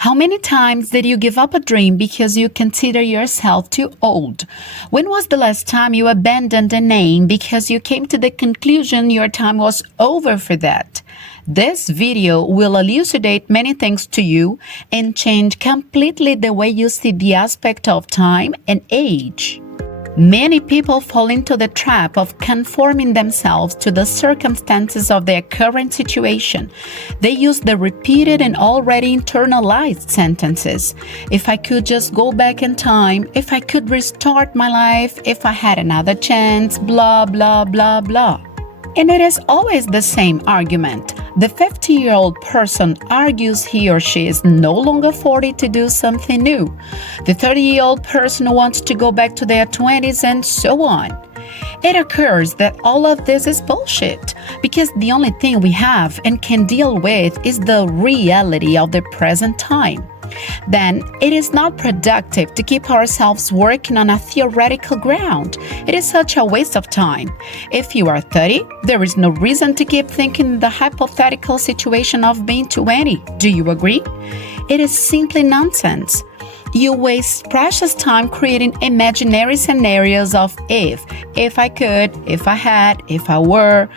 How many times did you give up a dream because you consider yourself too old? When was the last time you abandoned a name because you came to the conclusion your time was over for that? This video will elucidate many things to you and change completely the way you see the aspect of time and age. Many people fall into the trap of conforming themselves to the circumstances of their current situation. They use the repeated and already internalized sentences. If I could just go back in time, if I could restart my life, if I had another chance, blah, blah, blah, blah. And it is always the same argument. The 50-year-old person argues he or she is no longer 40 to do something new. The 30-year-old person wants to go back to their 20s and so on. It occurs that all of this is bullshit because the only thing we have and can deal with is the reality of the present time. Then it is not productive to keep ourselves working on a theoretical ground. It is such a waste of time. If you are 30, there is no reason to keep thinking the hypothetical situation of being 20. Do you agree? It is simply nonsense. You waste precious time creating imaginary scenarios of if I could, if I had, if I were.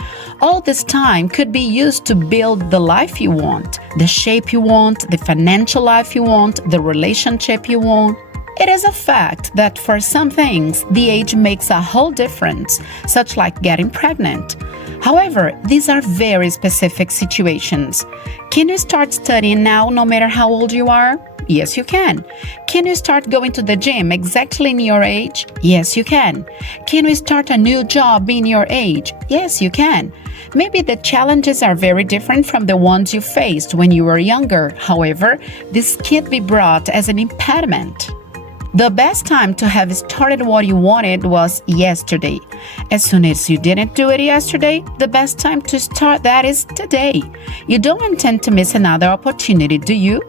All this time could be used to build the life you want, the shape you want, the financial life you want, the relationship you want. It is a fact that for some things, the age makes a whole difference, such like getting pregnant. However, these are very specific situations. Can you start studying now no matter how old you are? Yes, you can. Can you start going to the gym exactly in your age? Yes, you can. Can you start a new job in your age? Yes, you can. Maybe the challenges are very different from the ones you faced when you were younger. However, this can't be brought as an impediment. The best time to have started what you wanted was yesterday. As soon as you didn't do it yesterday, the best time to start that is today. You don't intend to miss another opportunity, do you?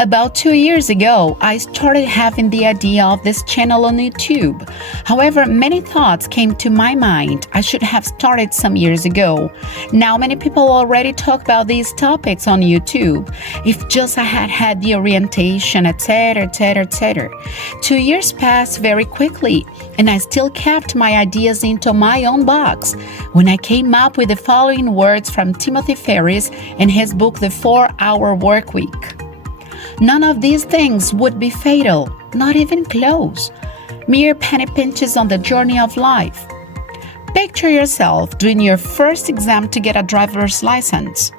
About 2 years ago, I started having the idea of this channel on YouTube. However, many thoughts came to my mind. I should have started some years ago. Now, many people already talk about these topics on YouTube. If just I had had the orientation, etc., etc., etc. 2 years passed very quickly, and I still kept my ideas into my own box when I came up with the following words from Timothy Ferriss in his book, The 4-Hour Workweek. None of these things would be fatal, not even close. Mere penny pinches on the journey of life. Picture yourself doing your first exam to get a driver's license.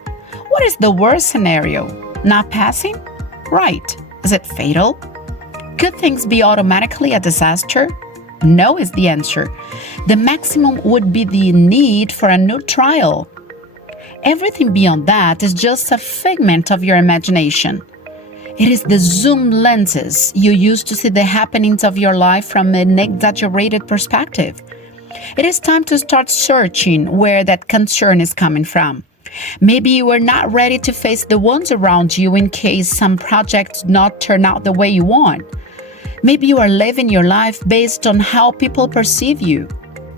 What is the worst scenario? Not passing? Right. Is it fatal? Could things be automatically a disaster? No is the answer. The maximum would be the need for a new trial. Everything beyond that is just a figment of your imagination. It is the zoom lenses you use to see the happenings of your life from an exaggerated perspective. It is time to start searching where that concern is coming from. Maybe you are not ready to face the ones around you in case some projects do not turn out the way you want. Maybe you are living your life based on how people perceive you.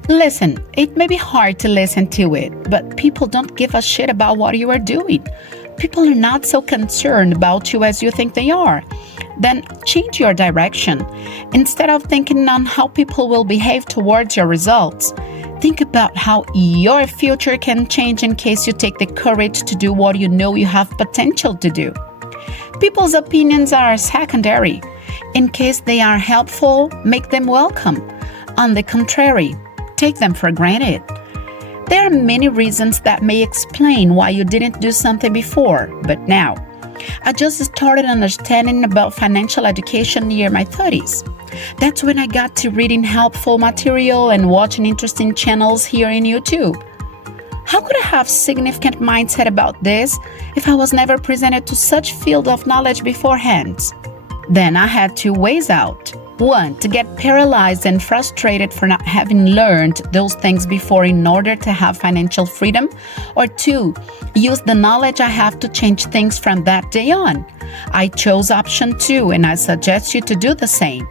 Listen, it may be hard to listen to it, but people don't give a shit about what you are doing. People are not so concerned about you as you think they are. Then change your direction. Instead of thinking on how people will behave towards your results, think about how your future can change in case you take the courage to do what you know you have potential to do. People's opinions are secondary. In case they are helpful, make them welcome. On the contrary, take them for granted. There are many reasons that may explain why you didn't do something before, but now. I just started understanding about financial education near my 30s. That's when I got to reading helpful material and watching interesting channels here in YouTube. How could I have significant mindset about this if I was never presented to such field of knowledge beforehand? Then I had 2 ways out. 1, to get paralyzed and frustrated for not having learned those things before in order to have financial freedom. Or 2, use the knowledge I have to change things from that day on. I chose option 2, and I suggest you to do the same.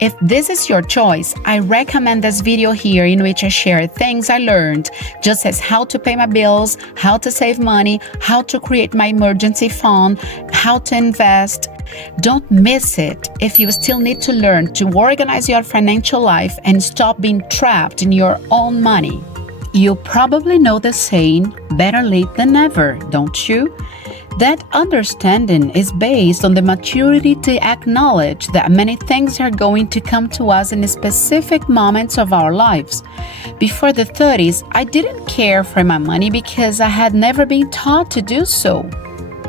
If this is your choice, I recommend this video here in which I share things I learned, just as how to pay my bills, how to save money, how to create my emergency fund, how to invest. Don't miss it if you still need to learn to organize your financial life and stop being trapped in your own money. You probably know the saying, better late than never, don't you? That understanding is based on the maturity to acknowledge that many things are going to come to us in specific moments of our lives. Before the 30s, I didn't care for my money because I had never been taught to do so.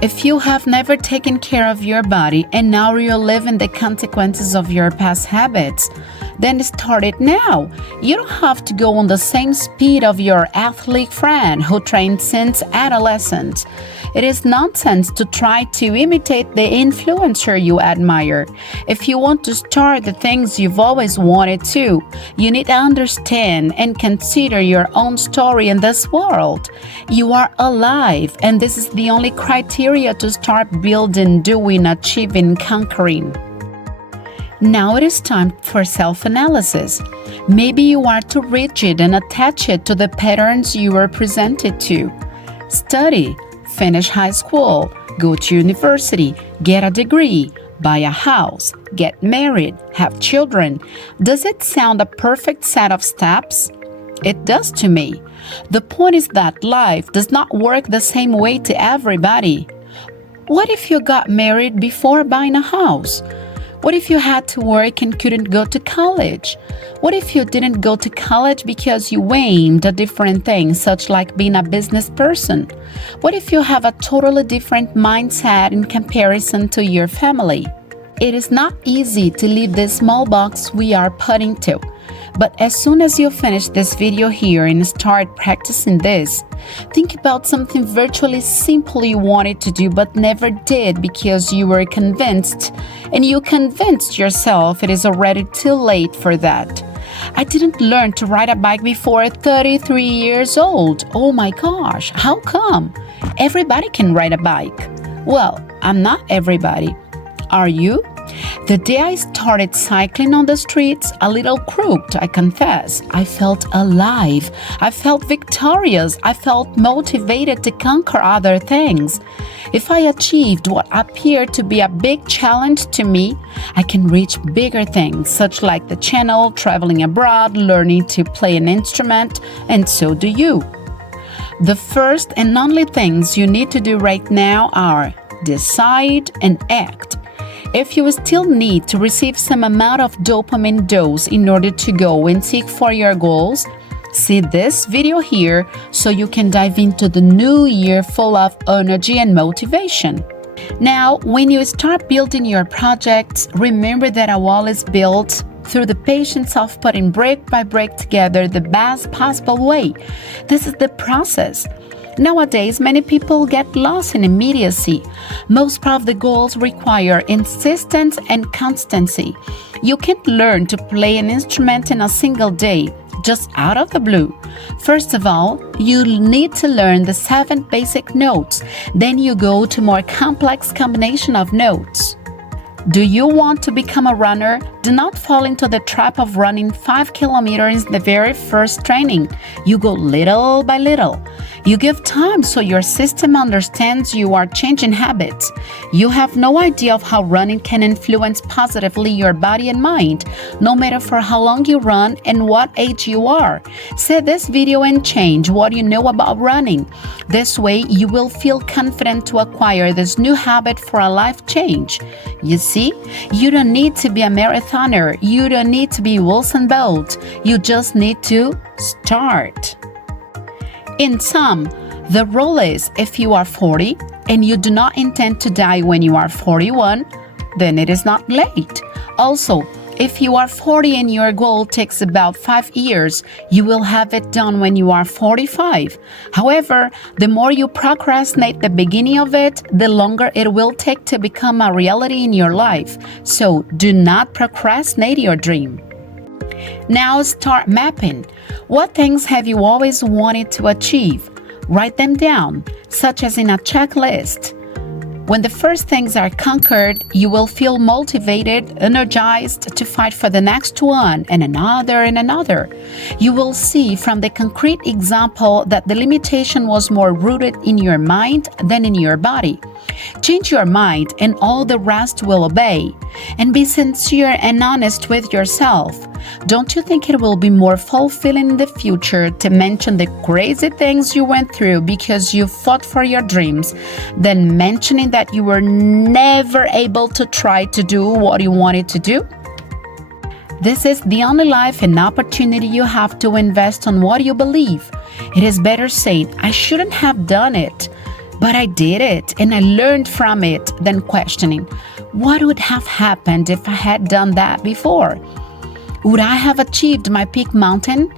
If you have never taken care of your body and now you're living the consequences of your past habits, then start it now. You don't have to go on the same speed of your athlete friend who trained since adolescence. It is nonsense to try to imitate the influencer you admire. If you want to start the things you've always wanted to, you need to understand and consider your own story in this world. You are alive, and this is the only criteria to start building, doing, achieving, conquering. Now it is time for self-analysis. Maybe you are too rigid and attached to the patterns you were presented to. Study, finish high school, go to university, get a degree, buy a house, get married, have children. Does it sound a perfect set of steps? It does to me. The point is that life does not work the same way to everybody. What if you got married before buying a house? What if you had to work and couldn't go to college? What if you didn't go to college because you aimed at different things, such like being a business person? What if you have a totally different mindset in comparison to your family? It is not easy to leave this small box we are put into. But as soon as you finish this video here and start practicing this, think about something virtually simple you wanted to do but never did because you were convinced, and you convinced yourself it is already too late for that. I didn't learn to ride a bike before 33 years old. Oh my gosh, how come? Everybody can ride a bike. Well, I'm not everybody. Are you? The day I started cycling on the streets, a little crooked, I confess, I felt alive. I felt victorious. I felt motivated to conquer other things. If I achieved what appeared to be a big challenge to me, I can reach bigger things, such like the channel, traveling abroad, learning to play an instrument, and so do you. The first and only things you need to do right now are decide and act. If you still need to receive some amount of dopamine dose in order to go and seek for your goals, see this video here so you can dive into the new year full of energy and motivation. Now, when you start building your projects, remember that a wall is built through the patience of putting brick by brick together the best possible way. This is the process. Nowadays, many people get lost in immediacy. Most of the goals require insistence and constancy. You can't learn to play an instrument in a single day, just out of the blue. First of all, you need to learn the 7 basic notes. Then you go to more complex combination of notes. Do you want to become a runner? Do not fall into the trap of running 5 kilometers in the very first training. You go little by little. You give time so your system understands you are changing habits. You have no idea of how running can influence positively your body and mind, no matter for how long you run and what age you are. See this video and change what you know about running. This way, you will feel confident to acquire this new habit for a life change. You see, you don't need to be a marathoner. You don't need to be Usain Bolt. You just need to start. In sum, the rule is if you are 40 and you do not intend to die when you are 41, then it is not late. Also, if you are 40 and your goal takes about 5 years, you will have it done when you are 45. However, the more you procrastinate the beginning of it, the longer it will take to become a reality in your life. So do not procrastinate your dream. Now start mapping. What things have you always wanted to achieve? Write them down, such as in a checklist. When the first things are conquered, you will feel motivated, energized to fight for the next one and another and another. You will see from the concrete example that the limitation was more rooted in your mind than in your body. Change your mind and all the rest will obey. And be sincere and honest with yourself. Don't you think it will be more fulfilling in the future to mention the crazy things you went through because you fought for your dreams than mentioning that you were never able to try to do what you wanted to do? This is the only life and opportunity you have to invest on what you believe. It is better saying, I shouldn't have done it, but I did it and I learned from it, than questioning, what would have happened if I had done that before? Would I have achieved my peak mountain?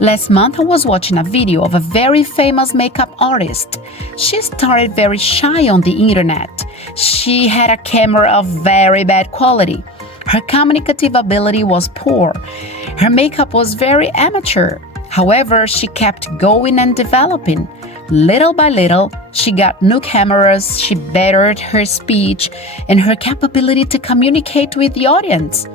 Last month I was watching a video of a very famous makeup artist. She started very shy on the internet. She had a camera of very bad quality. Her communicative ability was poor. Her makeup was very amateur. However, she kept going and developing. Little by little, she got new cameras, she bettered her speech and her capability to communicate with the audience.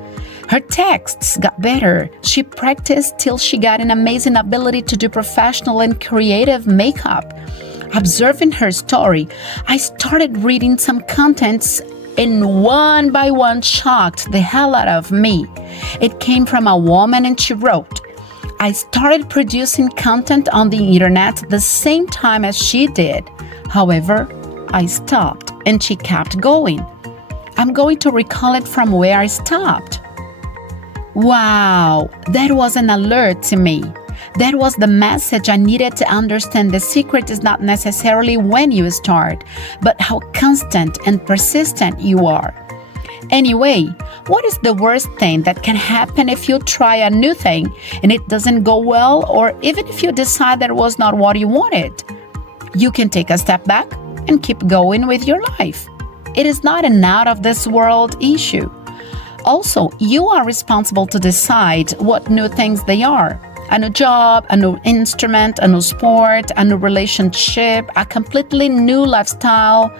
Her texts got better. She practiced till she got an amazing ability to do professional and creative makeup. Observing her story, I started reading some contents and one by one shocked the hell out of me. It came from a woman and she wrote, I started producing content on the internet the same time as she did. However, I stopped and she kept going. I'm going to recall it from where I stopped. Wow, that was an alert to me. That was the message I needed to understand. The secret is not necessarily when you start, but how constant and persistent you are. Anyway, what is the worst thing that can happen if you try a new thing and it doesn't go well, or even if you decide that it was not what you wanted? You can take a step back and keep going with your life. It is not an out-of-this-world issue. Also, you are responsible to decide what new things they are. A new job, a new instrument, a new sport, a new relationship, a completely new lifestyle.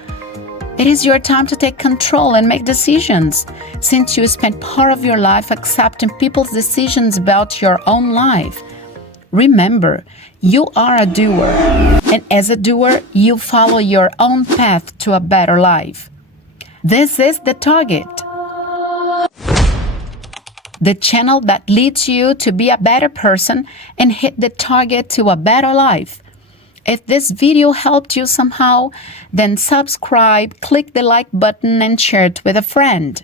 It is your time to take control and make decisions, since you spent part of your life accepting people's decisions about your own life. Remember, you are a doer, and as a doer, you follow your own path to a better life. This is The Target, the channel that leads you to be a better person and hit the target to a better life. If this video helped you somehow, then subscribe, click the like button, and share it with a friend.